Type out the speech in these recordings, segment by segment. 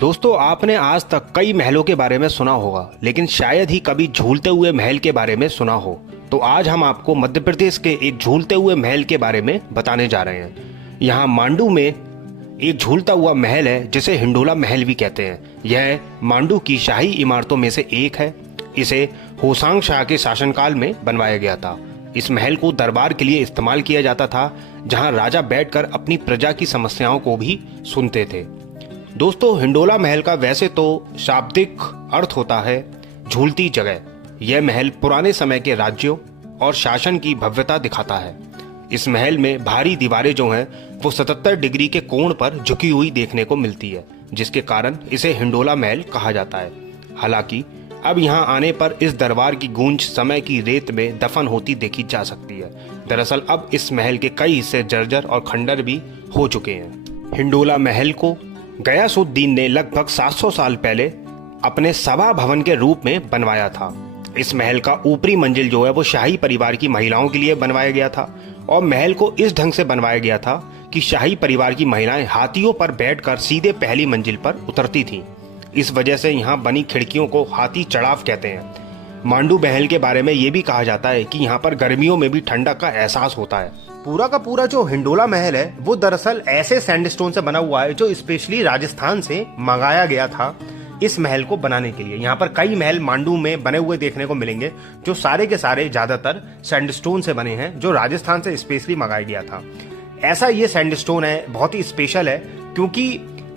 दोस्तों, आपने आज तक कई महलों के बारे में सुना होगा, लेकिन शायद ही कभी झूलते हुए महल के बारे में सुना हो। तो आज हम आपको मध्य प्रदेश के एक झूलते हुए महल के बारे में बताने जा रहे हैं। यहाँ मांडू में एक झूलता हुआ महल है जिसे हिंडोला महल भी कहते हैं। यह मांडू की शाही इमारतों में से एक है। इसे होसांग शाह के शासनकाल में बनवाया गया था। इस महल को दरबार के लिए इस्तेमाल किया जाता था, जहां राजा बैठकर अपनी प्रजा की समस्याओं को भी सुनते थे। दोस्तों, हिंडोला महल का वैसे तो शाब्दिक अर्थ होता है झूलती जगह। यह महल पुराने समय के राज्यों और शासन की भव्यता दिखाता है। इस महल में भारी दीवारें जो हैं वो 77 डिग्री के कोण पर झुकी हुई देखने को मिलती है, जिसके कारण इसे हिंडोला महल कहा जाता है। हालांकि अब यहाँ आने पर इस दरबार की गूंज समय की रेत में दफन होती देखी जा सकती है। दरअसल अब इस महल के कई हिस्से जर्जर और खंडर भी हो चुके हैं। हिंडोला महल को गयासुद्दीन ने लगभग 700 साल पहले अपने सभा भवन के रूप में बनवाया था। इस महल का ऊपरी मंजिल जो है वो शाही परिवार की महिलाओं के लिए बनवाया गया था, और महल को इस ढंग से बनवाया गया था कि शाही परिवार की महिलाएं हाथियों पर बैठकर सीधे पहली मंजिल पर उतरती थीं। इस वजह से यहाँ बनी खिड़कियों को हाथी चढ़ाव कहते हैं। मांडू महल के बारे में ये भी कहा जाता है कि यहाँ पर गर्मियों में भी ठंडक का एहसास होता है। पूरा का पूरा जो हिंडोला महल है वो दरअसल ऐसे सैंडस्टोन से बना हुआ है जो स्पेशली राजस्थान से मंगाया गया था इस महल को बनाने के लिए। यहाँ पर कई महल मांडू में बने हुए देखने को मिलेंगे जो सारे के सारे ज्यादातर सैंडस्टोन से बने हैं, जो राजस्थान से स्पेशली मंगाया गया था। ऐसा ये सैंडस्टोन है, बहुत ही स्पेशल है, क्योंकि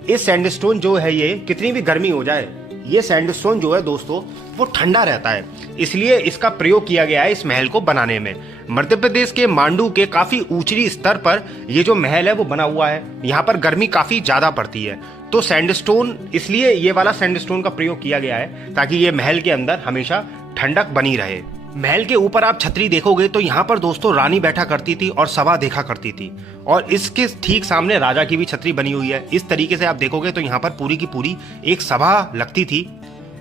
इस सैंडस्टोन जो है ये कितनी भी गर्मी हो जाए, ये सैंडस्टोन जो है दोस्तों वो ठंडा रहता है। इसलिए इसका प्रयोग किया गया है इस महल को बनाने में। मध्य प्रदेश के मांडू के काफी ऊंची स्तर पर ये जो महल है वो बना हुआ है। यहाँ पर गर्मी काफी ज्यादा पड़ती है, तो सैंडस्टोन, इसलिए ये वाला सैंडस्टोन का प्रयोग किया गया है ताकि ये महल के अंदर हमेशा ठंडक बनी रहे। महल के ऊपर आप छतरी देखोगे तो यहाँ पर दोस्तों रानी बैठा करती थी और सभा देखा करती थी, और इसके ठीक सामने राजा की भी छतरी बनी हुई है। इस तरीके से आप देखोगे तो यहाँ पर पूरी की पूरी एक सभा लगती थी,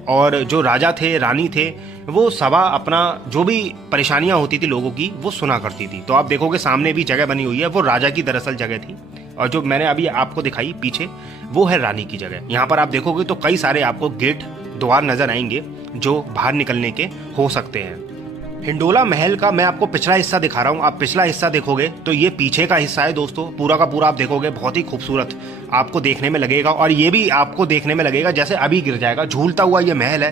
और जो राजा थे, रानी थे, वो सभा अपना जो भी परेशानियां होती थी लोगों की वो सुना करती थी। तो आप देखोगे सामने भी जगह बनी हुई है, वो राजा की दरअसल जगह थी, और जो मैंने अभी आपको दिखाई पीछे वो है रानी की जगह। यहाँ पर आप देखोगे तो कई सारे आपको गेट, द्वार नजर आएंगे जो बाहर निकलने के हो सकते हैं। हिंडोला महल का मैं आपको पिछला हिस्सा दिखा रहा हूँ। आप पिछला हिस्सा देखोगे तो ये पीछे का हिस्सा है दोस्तों। पूरा का पूरा आप देखोगे बहुत ही खूबसूरत आपको देखने में लगेगा, और ये भी आपको देखने में लगेगा जैसे अभी गिर जाएगा। झूलता हुआ ये महल है।